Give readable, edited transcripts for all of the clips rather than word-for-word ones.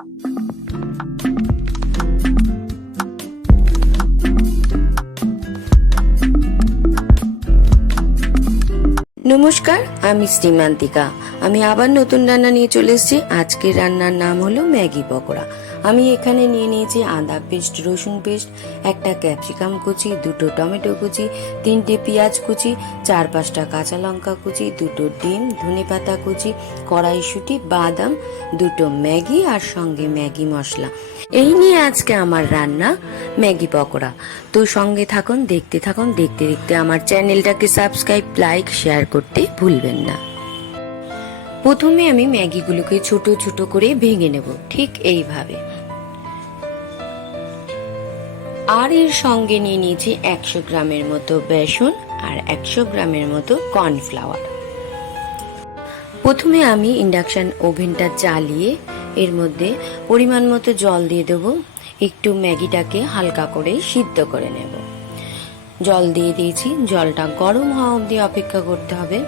নমস্কার, আমি শ্রীমান্তিকা। আমি আবার নতুন রান্না নিয়ে চলে এসেছি। আজকের রান্নার নাম হলো ম্যাগি পকোড়া। আমি এখানে নিয়ে নিয়েছি আদা পেস্ট, রসুন পেস্ট, একটা ক্যাপসিকাম কুচি, দুটো টমেটো কুচি, তিনটে পেঁয়াজ কুচি, 4-5টা কাঁচা লঙ্কা কুচি, দুটো ডিম, ধনেপাতা কুচি, কড়াইশুঁটি, বাদাম, দুটো ম্যাগি আর সঙ্গে ম্যাগি মশলা। এই নিয়ে আজকে আমার রান্না ম্যাগি পকোড়া। তো সঙ্গে থাকুন, দেখতে থাকুন। দেখতে দেখতে আমার চ্যানেলটাকে সাবস্ক্রাইব, লাইক, শেয়ার করতে ভুলবেন না। প্রথমে আমি ম্যাগিগুলোকে ছোট ছোট করে ভেঙে নেব, ঠিক এইভাবে। আর এর সঙ্গে নিয়ে নিয়েছি 100 গ্রামের মতো বেসন আর 100 গ্রামের মতো কর্নফ্লাওয়ার। প্রথমে আমি ইন্ডাকশন ওভেনটা জ্বালিয়ে এর মধ্যে পরিমাণ মতো জল দিয়ে দেবো। একটু ম্যাগিটাকে হালকা করে সিদ্ধ করে নেব। জল দিয়ে দিয়েছি, জলটা গরম হওয়া অবধি অপেক্ষা করতে হবে।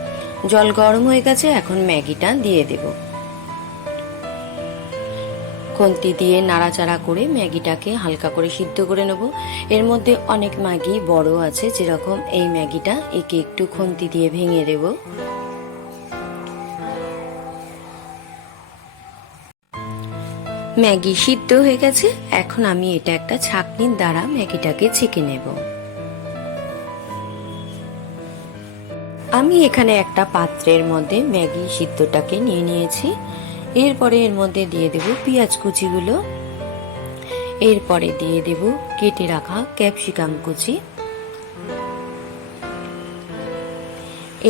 জল গরম হয়ে গেছে, এখন ম্যাগিটা দিয়ে দেব। খুন্তি দিয়ে নাড়াচাড়া করে ম্যাগিটাকে হালকা করে সিদ্ধ করে নেব। এর মধ্যে অনেক ম্যাগি বড় আছে, যেরকম এই ম্যাগিটা, একে একটু খুন্তি দিয়ে ভেঙে দেব। ম্যাগি সিদ্ধ হয়ে গেছে, এখন আমি এটা একটা ছাঁকনির দ্বারা ম্যাগিটাকে ছেঁকে নেব। আমি এখানে একটা পাত্রের মধ্যে ম্যাগি সিদ্ধটাকে নিয়ে নিয়েছি। এরপরে এর মধ্যে দিয়ে দেব পেঁয়াজ কুচিগুলো, এরপরে দিয়ে দেব কেটে রাখা ক্যাপসিকাম কুচি,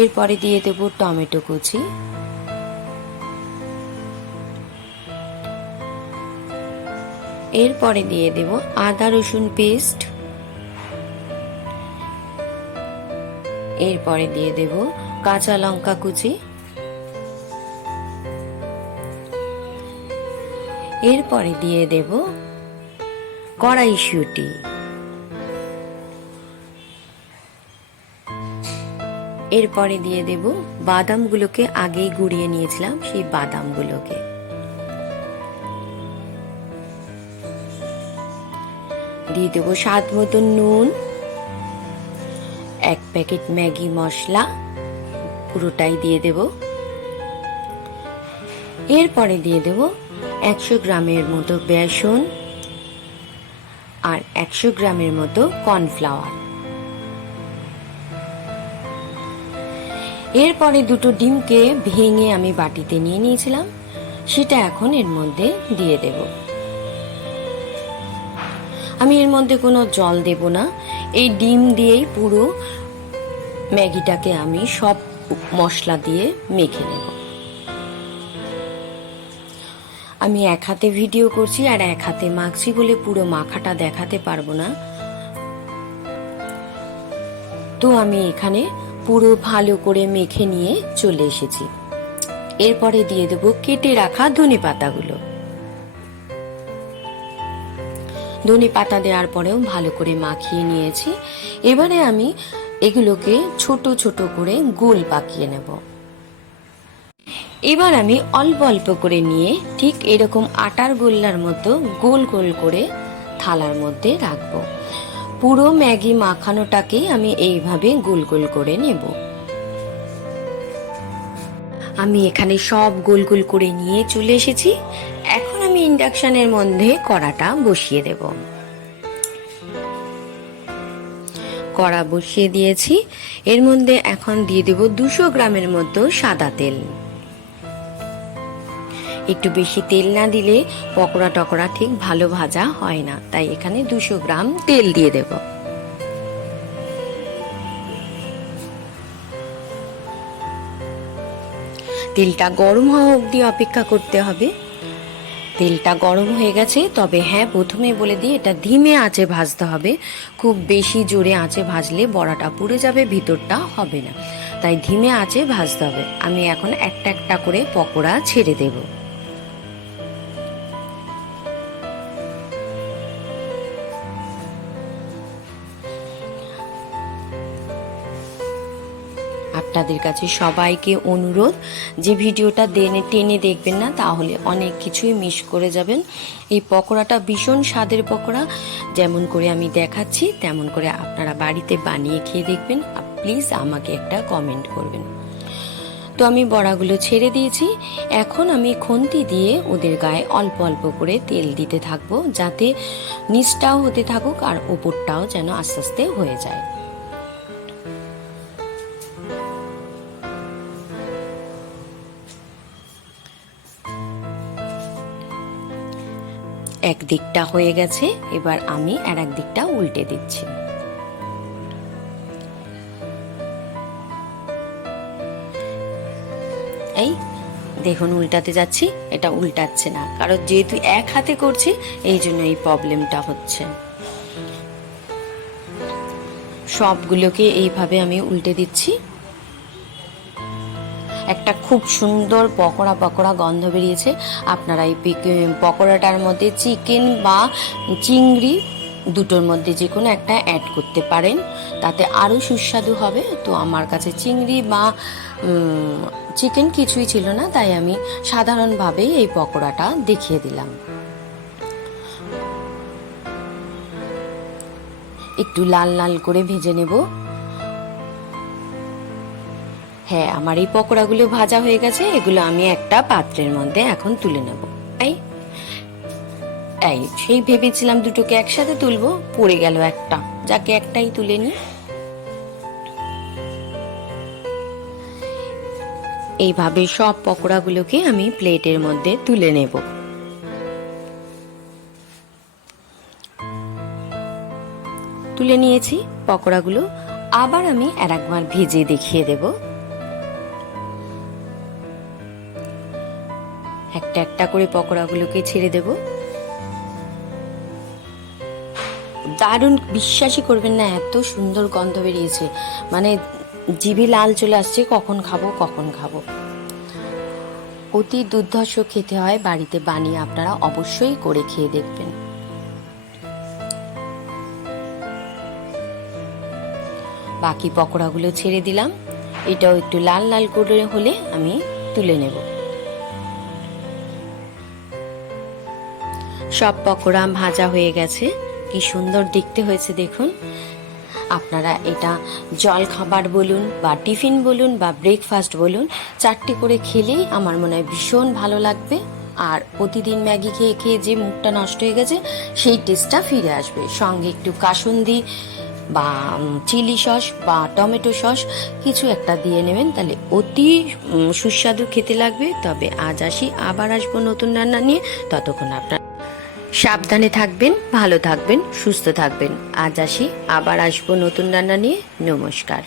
এরপরে দিয়ে দেব টমেটো কুচি, এরপরে দিয়ে দেব আদা রসুন পেস্ট, এরপরে দিয়ে দেব কাঁচা লঙ্কা কুচি, এরপরে দিয়ে দেব কড়াইশুঁটি, এরপরে দিয়ে দেব বাদামগুলোকে আগেই গুঁড়িয়ে নিয়েছিলাম, সেই বাদামগুলোকে দিয়ে দেব। স্বাদ মতো নুন, 1 প্যাকেট ম্যাগি মশলা পুরোটাই দিয়ে দেব। এরপরে দিয়ে দেব 100 গ্রামের মতো বেসন আর 100 গ্রামের মতো কর্নফ্লাওয়ার। এরপরে দুটো ডিমকে ভেঙে আমি বাটিতে নিয়ে নিয়েছিলাম, সেটা এখন এর মধ্যে দিয়ে দেব। আমি এর মধ্যে কোনো জল দেব না, এই ডিম দিয়েই পুরো ম্যাগিটাকে আমি সব মশলা দিয়ে মেখে নেব। আমি এক হাতে ভিডিও করছি আর এক হাতে মাখছি বলে পুরো মাখাটা দেখাতে পারবো না, তো আমি এখানে পুরো ভালো করে মেখে নিয়ে চলে এসেছি। এরপরে দিয়ে দেব কেটে রাখা ধনেপাতাগুলো। ধনেপাতা দেওয়ার পরেও ভালো করে মাখিয়ে নিয়েছি। এবারে আমি এগুলোকে ছোট ছোট করে গোল পাকিয়ে নেব। এবার আমি অল্প অল্প করে নিয়ে ঠিক এরকম আটার গোল্লার মতো গোল গোল করে থালার মধ্যে রাখবো। পুরো ম্যাগি মাখানোটাকে আমি এইভাবে গোল গোল করে নেব। আমি এখানে সব গোল গোল করে নিয়ে চলে এসেছি। এখন আমি ইন্ডাকশনের মধ্যে কড়াটা বসিয়ে দেব। কড়া বসিয়ে দিয়েছি, এর মধ্যে এখন দিয়ে দেব 200 গ্রামের মতো সাদা তেল। একটু বেশি তেল না দিলে পকোড়া টকোড়া ঠিক ভালো ভাজা হয় না, তাই এখানে 200 গ্রাম তেল দিয়ে দেব। তেলটা গরম হওয়া অবধি অপেক্ষা করতে হবে। তেলটা গরম হয়ে গেছে, তবে হ্যাঁ, প্রথমে বলে দিই, এটা ধিমে আঁচে ভাজতে হবে। খুব বেশি জোরে আঁচে ভাজলে বড়াটা পুড়ে যাবে, ভিতরটা হবে না, তাই ধিমে আঁচে ভাজতে হবে। আমি এখন একটা একটা করে পকোড়া ছেড়ে দেব। আপনাদের কাছে সবাইকে অনুরোধ যে ভিডিওটা টেনে দেখবেন না, তাহলে অনেক কিছুই মিস করে যাবেন। এই পকোড়াটা ভীষণ স্বাদের পকোড়া, যেমন করে আমি দেখাচ্ছি তেমন করে আপনারা বাড়িতে বানিয়ে খেয়ে দেখবেন। প্লিজ আমাকে একটা কমেন্ট করবেন। তো আমি বড়াগুলো ছেড়ে দিয়েছি। এখন আমি খুন্তি দিয়ে ওদের গায়ে অল্প অল্প করে তেল দিতে থাকবো, যাতে নিচটাও হতে থাকুক আর ওপরটাও যেন আস্তে আস্তে হয়ে যায়। এক দিকটা হয়ে গেছে, এবার আমি আর এক দিকটা উল্টে দিচ্ছি। এই দেখুন উল্টাতে যাচ্ছি, এটা উল্টাচ্ছে না, কারণ যেহেতু এক হাতে করছি এই জন্য এই প্রবলেমটা হচ্ছে। সবগুলোকে এইভাবে আমি উল্টে দিচ্ছি। একটা খুব সুন্দর পকোড়া পকোড়া গন্ধ বেরিয়েছে। আপনারা এই পকোড়াটার মধ্যে চিকেন বা চিংড়ি দুটোর মধ্যে যে কোনো একটা অ্যাড করতে পারেন, তাতে আরও সুস্বাদু হবে। তো আমার কাছে চিংড়ি বা চিকেন কিছুই ছিল না, তাই আমি সাধারণভাবেই এই পকোড়াটা দেখিয়ে দিলাম। একটু লাল লাল করে ভেজে নেব। হ্যাঁ, আমার এই পকোড়াগুলো ভাজা হয়ে গেছে, এগুলো আমি একটা পাত্রের মধ্যে এখন তুলে নেব। এই সেই ভেবেছিলাম দুটোকে একসাথে তুলবো, পড়ে গেল একটা, যাকে একটাই তুলে নিই। এইভাবে সব পকোড়াগুলোকে আমি প্লেটের মধ্যে তুলে নেব। তুলে নিয়েছি পকোড়াগুলো, আবার আমি আরেকবার ভেজে দেখিয়ে দেব। একটা একটা করে পকোড়াগুলোকে ছেড়ে দেব। দারুণ, বিশ্বাসই করবেন না, এত সুন্দর গন্ধ বেরিয়েছে, মানে জিভে লাল চলে আসছে, কখন খাবো কখন খাবো। অতি দুর্ধর্ষ খেতে হয়, বাড়িতে বানিয়ে আপনারা অবশ্যই করে খেয়ে দেখবেন। বাকি পকোড়াগুলো ছেড়ে দিলাম, এটাও একটু লাল লাল করে হলে আমি তুলে নেব। সব পকোড়া ভাজা হয়ে গেছে, কি সুন্দর দেখতে হয়েছে দেখুন। আপনারা এটা জল খাবার বলুন বা টিফিন বলুন বা ব্রেকফাস্ট বলুন, চারটে করে খেলেই আমার মনে হয় ভীষণ ভালো লাগবে। আর প্রতিদিন ম্যাগি খেয়ে খেয়ে যে মুখটা নষ্ট হয়ে গেছে সেই টেস্টটা ফিরে আসবে। সঙ্গে একটু কাসুন্দি বা চিলি সস বা টমেটো সস কিছু একটা দিয়ে নেবেন, তাহলে অতি সুস্বাদু খেতে লাগবে। তবে আজ আসি, আবার আসবো নতুন রান্না নিয়ে। ততক্ষণ আপনার সাবধানে থাকবেন, ভালো থাকবেন, সুস্থ থাকবেন। আজ আসি, আবার আসবো নতুন রান্না নিয়ে। নমস্কার।